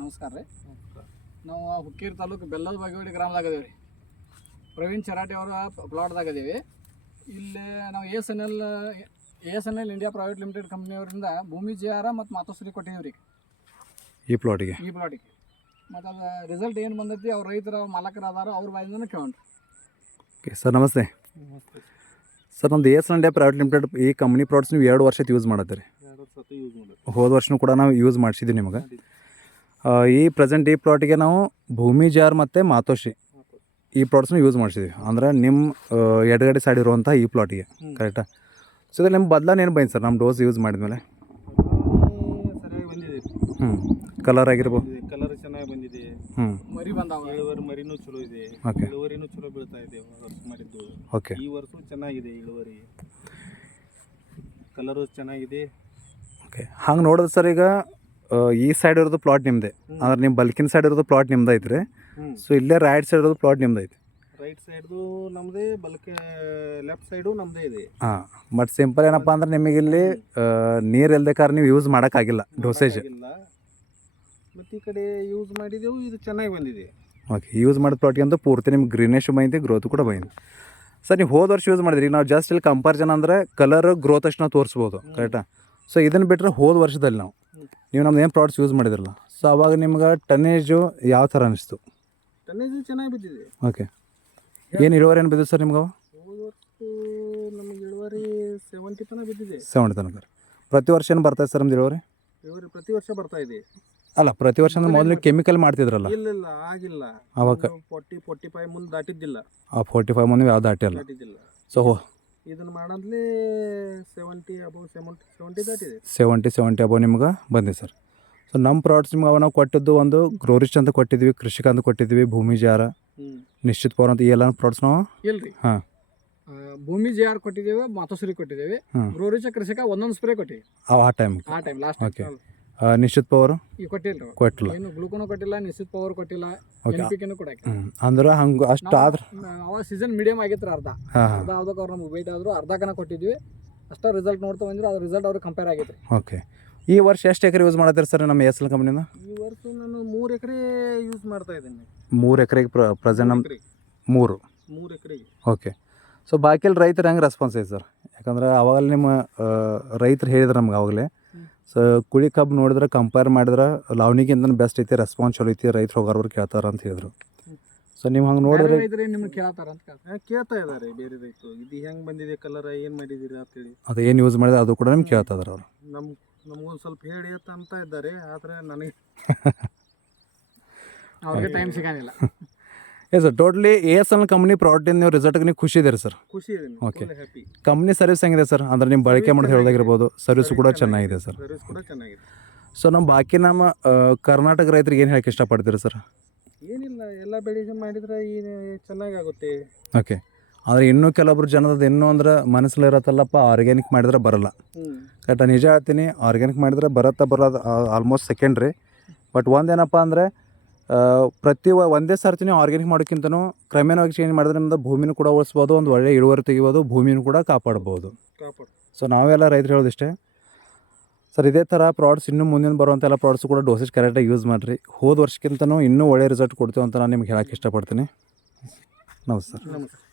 ನಮಸ್ಕಾರ ರೀ. ನಾವು ಹುಕ್ಕೇರಿ ತಾಲೂಕು ಬೆಲ್ಲದ ಬಾಗೇವಾಡಿ ಗ್ರಾಮದಾಗ ಅದೇವಿ ರೀ. ಪ್ರವೀಣ್ ಚರಾಟಿ ಅವರ ಪ್ಲಾಟ್ದಾಗ ಅದೀವಿ. ಇಲ್ಲಿ ನಾವು A S N L A S N L India private limited ಕಂಪ್ನಿಯವರಿಂದ ಭೂಮಿ ಜಿ ಆರ ಮತ್ತು ಮಾತೋಶ್ರೀ ಕೊಟ್ಟಿದ್ದೀವಿ ರೀ. ಈ ಪ್ಲಾಟಿಗೆ ಈ ಪ್ಲಾಟಿಗೆ ಮತ್ತು ಅದು ರಿಸಲ್ಟ್ ಏನು ಬಂದೈತಿ ಅವ್ರ ರೈತರ ಮಾಲಕರ ಅದಾರ ಅವ್ರ ಬಾಯಿಂದನೂ ಕೇಳೋಣ ಓಕೆ ಸರ್ ನಮಸ್ತೆ. ಸರ್. ನಮ್ದು ಎಸ್ ಇಂಡಿಯಾ ಪ್ರೈವೇಟ್ ಲಿಮಿಟೆಡ್ ಈ ಕಂಪ್ನಿ ಪ್ರಾಡಕ್ಟ್ಸ್ ನೀವು ಎರಡು ವರ್ಷ ಯೂಸ್ ಮಾಡತ್ತೀರಿ. ಹೋದ ವರ್ಷನೂ ಕೂಡ ನಾವು ಯೂಸ್ ಮಾಡಿಸಿದ್ವಿ ನಿಮಗೆ. ಈ ಪ್ರೆಸೆಂಟ್ ಈ ಪ್ಲಾಟಿಗೆ ನಾವು ಭೂಮಿ ಜಾರ್ ಮತ್ತು ಮಾತೋಶಿ ಈ ಪ್ಲಾಟ್ಸ್ನ ಯೂಸ್ ಮಾಡಿಸಿದ್ವಿ. ಅಂದ್ರೆ ನಿಮ್ಮ ಎಡಗಡೆ ಸೈಡ್ ಇರುವಂಥ ಈ ಪ್ಲಾಟಿಗೆ. ಕರೆಕ್ಟಾ ಸೊ ಇದು ನಿಮ್ಮ ಬದಲಾವಣೆ ಏನು ಬೈನ್ ಸರ್? ನಮ್ಮ ಡೋಸ್ ಯೂಸ್ ಮಾಡಿದ್ಮೇಲೆ. ಸರಿಯಾಗಿ ಬಂದಿದೆ. ಹ್ಞೂ ಕಲರ್ ಆಗಿರ್ಬೋದು. ಕಲರ್ ಚೆನ್ನಾಗಿ ಬಂದಿದೆ. ಹ್ಞೂ ಮರಿ ಬಂದಾವ. ಇಳುವರಿ ಮರಿನೂ ಚಲೋ ಇದೆ. ಓಕೆ ಇಳುವರಿನೂ ಚಲೋ ಬೀಳ್ತಾ ಇದೆ ಮಾಡಿದ್ದು. ಓಕೆ ಈ ವರ್ಷ ಚೆನ್ನಾಗಿದೆ ಇಳುವರಿ. ಕಲರು ಚೆನ್ನಾಗಿದೆ. ಓಕೆ ಹಂಗೆ ನೋಡಿದ್ರೆ ಸರ್ ಈಗ ಈ ಸೈಡ್ ಇರೋದು ಪ್ಲಾಟ್ ನಿಮ್ಮದೇ. ಅಂದ್ರೆ ನಿಮ್ಮ ಬಲ್ಕಿನ ಸೈಡ್ ಇರೋದು ಪ್ಲಾಟ್ ನಿಮ್ದು ಐತ್ರಿ. ಸೊ ಇಲ್ಲೇ ರೈಟ್ ಸೈಡ್ ಇರೋದು ಪ್ಲಾಟ್ ನಿಮ್ದು ಐತಿ ರೈಟ್ ಸೈಡ್ದು ನಮ್ಮದೇ ಬಲ್ಕೆ ಲೆಫ್ಟ್ ಸೈಡು ನಮ್ಮದೇ ಇದೆ. ಹಾಂ ಬಟ್ ಸಿಂಪಲ್ ಏನಪ್ಪ ಅಂದ್ರೆ ನಿಮಗೆ ಇಲ್ಲಿ ನೀರು ಇಲ್ದೇಕಾರ ಕಾರ್ ನೀವು ಯೂಸ್ ಮಾಡೋಕ್ಕಾಗಿಲ್ಲ ಡೋಸೇಜ್ ಮತ್ತು ಈ ಕಡೆ ಯೂಸ್ ಮಾಡಿದೆವು ಇದು ಚೆನ್ನಾಗಿ ಬಂದಿದೆ. ಓಕೆ ಯೂಸ್ ಮಾಡಿದ ಪ್ಲಾಟ್ಗೆ ಅಂತೂ ಪೂರ್ತಿ ನಿಮ್ಗೆ ಗ್ರೀನಿಶ್ ಬಂದಿದೆ ಗ್ರೋತ್ ಕೂಡ ಬಂದಿದೆ. ಸರ್ ನೀವು ಹೋದ ವರ್ಷ ಯೂಸ್ ಮಾಡಿದ್ರಿ ನಾವು ಜಸ್ಟ್ ಇಲ್ಲಿ ಕಂಪಾರಿಸನ್ ಅಂದ್ರೆ ಕಲರ್ ಗ್ರೋತ್ ಅಷ್ಟು ನಾವು ತೋರಿಸ್ಬೋದು ಕರೆಕ್ಟಾ ಸೊ ಇದನ್ನು ಬಿಟ್ಟರೆ ಹೋದ ವರ್ಷದಲ್ಲಿ ನಾವು. ನೀವು ನಮ್ದು ಏನು ಪ್ರಾಡಕ್ಟ್ಸ್ ಯೂಸ್ ಮಾಡಿದ್ರಲ್ಲ. ಸೊ ಅವಾಗ ನಿಮ್ಗೆ ಟನ್ನೇಜು ಯಾವ ಥರ ಅನಿಸ್ತು? ಟನ್ನೇಜು ಚೆನ್ನಾಗಿ ಬಿದ್ದಿದೆ. ಓಕೆ ಏನು ಇಳುವರಿ ಏನು ಬಿದ್ದಿದೆ ಸರ್ ನಿಮ್ಗೆ ಅವ ಹೋದ ವರ್ಷ ನಮಗೆ ಇಳುವರಿ ಸೆವೆಂಟಿ ತನಕ ಬಿದ್ದಿದೆ. ಸೆವೆಂಟಿ ತನಕ. ಪ್ರತಿ ವರ್ಷ ಏನು ಬರ್ತದೆ ಸರ್ ನಮ್ದು ಇಳುವರಿ? ಇಳುವರಿ ಪ್ರತಿ ವರ್ಷ ಬರ್ತಾ ಇದೆ. ಅಲ್ಲ ಪ್ರತಿ ವರ್ಷ ಅಂದ್ರೆ ಮೊದಲು ಕೆಮಿಕಲ್ ಮಾಡ್ತಿದ್ರಲ್ಲ. ಇಲ್ಲ ಇಲ್ಲ ಆಗಿಲ್ಲ. ಅವಾಗ ಫೋರ್ಟಿ ಫೋರ್ಟಿ ಫೈವ್ ಮುಂದೆ ದಾಟಿದ್ದಿಲ್ಲ. ಆ ಫೋರ್ಟಿ ಫೈವ್ ಮುಂದೆ ಯಾವ್ದು ದಾಟಿಲ್ಲ. ದಾಟಿದ್ದಿಲ್ಲ. ಸೊ ಇದನ್ನ ಮಾಡಂದ್ಲಿ ಸೆವೆಂಟಿ ಅಬೌವ್ ಸೆವೆಂಟಿ ಸೆವೆಂಟಿ ದಾಟಿದೆ ಸೆವೆಂಟಿ ಸೆವೆಂಟಿ ಅಬೋ ನಿಮ್ಗೆ ಬಂದಿದೆ ಸರ್ ಸೊ ನಮ್ಮ ಪ್ರಾಡಕ್ಟ್ಸ್ ನಿಮ್ಗೆ ಅವ ನಾವು ಕೊಟ್ಟಿದ್ದು ಒಂದು ಗ್ರೋರಿಸ್ಟ್ ಅಂತ ಕೊಟ್ಟಿದ್ವಿ ಕೃಷಿಕ ಅಂತ ಕೊಟ್ಟಿದ್ವಿ ಭೂಮಿ ಜಾರ ನಿಶ್ಚಿತ ಪವರ್ ಅಂತ ಈ ಎಲ್ಲ ಪ್ರಾಡಕ್ಟ್ಸ್ ನಾವು? ಇಲ್ರಿ. ಹಾಂ. ಭೂಮಿ ಜಿ ಆರ್ ಕೊಟ್ಟಿದ್ದೇವೆ ಮಾತೋಶ್ರೀ ಕೊಟ್ಟಿದ್ದೇವೆ. ಗ್ರೋರಿಚ ಕೃಷಿಕ ಒಂದೊಂದು ಸ್ಪ್ರೇ ಕೊಟ್ಟಿವಿ. ಆ ಟೈಮ್ ಆ time last Okay. Nishchit power? ಕೊಟ್ಟಿಲ್ಲ. ಕೊಟ್ಟಿಲ್ಲ ಏನು ಗ್ಲೂಕೋನು ಕೊಟ್ಟಿಲ್ಲ ನಿಶ್ಚಿತ್ ಪವರ್ ಕೊಟ್ಟಿಲ್ಲ ಓಕೆ ಎನ್ ಪಿ ಕೆನು ಕೊಡಕ್ಕೆ. ಅಂದ್ರೆ ಹಂಗೆ ಅಷ್ಟು ಆದ್ರೆ? ಅವ ಸೀಸನ್ ಮೀಡಿಯಂ ಆಗಿತ್ತು ಅರ್ಧ. ಅರ್ಧ ಯಾವ್ದಕ್ಕೆ ಅವ್ರು ನಮ್ಗೆ ವೇಟ್ ಆದ್ರು ಅರ್ಧ ಕನ ಕೊಟ್ಟಿದ್ವಿ. ಅಷ್ಟೇ ರಿಸಲ್ಟ್ ನೋಡ್ತಾ ಬಂದ್ರೆ ಅದ್ರ ರಿಸಲ್ಟ್ ಅವ್ರಿಗೆ ಕಂಪೇರ್ ಆಗೈತೆ ಓಕೆ ಈ ವರ್ಷ ಎಷ್ಟು ಎಕರೆ ಯೂಸ್ ಮಾಡತ್ತೀರಿ ಸರ್ ನಮ್ಮ ಎಸ್ ಎಲ್ ಕಂಪ್ನಿಯಿಂದ ಈ ವರ್ಷ ನಾನು ಮೂರು ಎಕರೆ ಯೂಸ್ ಮಾಡ್ತಾ ಇದ್ದೀನಿ. ಮೂರು ಎಕರೆಗೆ ಪ್ರ ಪ್ರೆಸೆಂಟ್ ನಮ್ಮ ಮೂರು ಮೂರು. ಎಕರೆಗೆ ಓಕೆ ಸೊ ಬಾಕಿಯಲ್ಲಿ ರೈತರು ಹೆಂಗೆ ರೆಸ್ಪಾನ್ಸ್ ಐತೆ ಸರ್ ಯಾಕಂದ್ರೆ ಅವಾಗಲೇ ನಿಮ್ಮ ರೈತರು ಹೇಳಿದ್ರು ನಮ್ಗೆ ಅವಾಗಲೇ. ಸೊ ಕುಳಿ ಕಬ್ಬು ನೋಡಿದ್ರೆ ಕಂಪೇರ್ ಮಾಡಿದ್ರೆ ಲಾವಣಿಗಿಂತ ಬೆಸ್ಟ್ ಐತಿ ರೆಸ್ಪಾನ್ಸ್ ಚಲೋ ಐತಿ ರೈತರು ಹೋಗೋರು ಕೇಳ್ತಾರ ಅಂತ ಹೇಳಿದ್ರು. ಸೊ ನೀವು ಹಂಗೆ ನೋಡಿದ್ರೆ. ಕೇಳ್ತಾ ಇದ್ದಾರೆ ಬೇರೆ ರೈತರು. ಇದು ಹೆಂಗೆ ಬಂದಿದೆ ಕಲರ್ ಏನು ಮಾಡಿದ್ದೀರಾ ಅಂತೇಳಿ ಅದು ಏನು ಯೂಸ್ ಮಾಡಿದ್ರೆ ಅದು ಕೂಡ ನಿಮ್ಗೆ ಕೇಳ್ತಾ ಇದಾರೆ ಅವರು. ನಮ್ ನಮಗೊಂದು ಸ್ವಲ್ಪ ಹೇಳಿ ಅಂತ ಅಂತ ಇದ್ದಾರೆ ಆದರೆ ನನಗೆ ಅವ್ರಿಗೆ ಟೈಮ್ ಸಿಗಂಗಿಲ್ಲ. ಏ sir totally A S L company ಪ್ರಾಡಕ್ಟಿಂದ ನೀವು ರಿಸಲ್ಟ್ಗೆ ನೀವು ಖುಷಿ ಇದೆ ಸರ್ ಖುಷಿ ಇದೆ. ಹ್ಯಾಪಿ ಕಂಪ್ನಿ ಸರ್ವಿಸ್ ಹೆಂಗಿದೆ ಸರ್ ಅಂದ್ರೆ ನಿಮ್ಮ ಬಳಕೆ ಮಾಡೋದು ಹೇಳೋದಾಗಿರ್ಬೋದು ಸರ್ವಿಸ್ ಕೂಡ ಚೆನ್ನಾಗಿದೆ. ಸರ್ ಸರ್ವಿಸ್ ಕೂಡ ಚೆನ್ನಾಗಿದೆ. ಸೊ ನಮ್ಮ ಬಾಕಿ ನಮ್ಮ ಕರ್ನಾಟಕ ರೈತರಿಗೆ ಏನು ಹೇಳಕ್ಕೆ ಇಷ್ಟಪಡ್ತೀರಿ ಸರ್ ಏನಿಲ್ಲ ಎಲ್ಲ ಬೆಳೆಗೆ ಮಾಡಿದ್ರೆ ಏನು ಚೆನ್ನಾಗಾಗುತ್ತೆ. ಓಕೆ ಆದರೆ ಇನ್ನೂ ಕೆಲವೊಬ್ರು ಜನದ ಇನ್ನೂ ಅಂದ್ರೆ ಮನಸ್ಸಲ್ಲಿ ಇರತ್ತಲ್ಲಪ್ಪ ಆರ್ಗ್ಯಾನಿಕ್ ಮಾಡಿದ್ರೆ ಬರಲ್ಲ. ಕರೆಕ್ಟ್ ನಿಜ ಹೇಳ್ತೀನಿ ಆರ್ಗ್ಯಾನಿಕ್ ಮಾಡಿದ್ರೆ ಬರತ್ತಾ ಬರೋದು ಆಲ್ಮೋಸ್ಟ್ ಸೆಕೆಂಡ್ರಿ ಬಟ್ ಒಂದೇನಪ್ಪ ಅಂದರೆ ಪ್ರತಿ ಒಂದೇ ಸರ್ತಿ ನೀವು ಆರ್ಗ್ಯಾನಿಕ್ ಮಾಡೋಕ್ಕಿಂತನೂ ಕ್ರಮೇಣವಾಗಿ ಚೇಂಜ್ ಮಾಡಿದ್ರೆ ನಿಮ್ದು ಭೂಮಿನೂ ಕೂಡ ಉಳಿಸ್ಬೋದು ಒಂದು ಒಳ್ಳೆಯ ಇಳುವರಿ ತೆಗಿಬೋದು ಭೂಮಿನೂ ಕೂಡ ಕಾಪಾಡ್ಬೋದು. ಕಾಪಾಡು ಸೊ ನಾವೆಲ್ಲ ರೈತರು ಹೇಳೋದಿಷ್ಟೇ ಸರ್ ಇದೇ ಥರ ಪ್ರಾಡಕ್ಟ್ಸ್ ಇನ್ನೂ ಮುಂದಿನ ಬರುವಂಥ ಎಲ್ಲ ಪ್ರಾಡಕ್ಟ್ಸ್ ಕೂಡ ಡೋಸೇಜ್ ಕರೆಕ್ಟಾಗಿ ಯೂಸ್ ಮಾಡಿರಿ. ಹೋದ ವರ್ಷಕ್ಕಿಂತನೂ ಇನ್ನೂ ಒಳ್ಳೆಯ ರಿಸಲ್ಟ್ ಕೊಡ್ತೇವೆ ಅಂತ ನಾನು ನಿಮ್ಗೆ ಹೇಳೋಕ್ಕೆ ಇಷ್ಟಪಡ್ತೀನಿ. ನಮಸ್ತೆ. ಸರ್ ನಮಸ್ತೆ.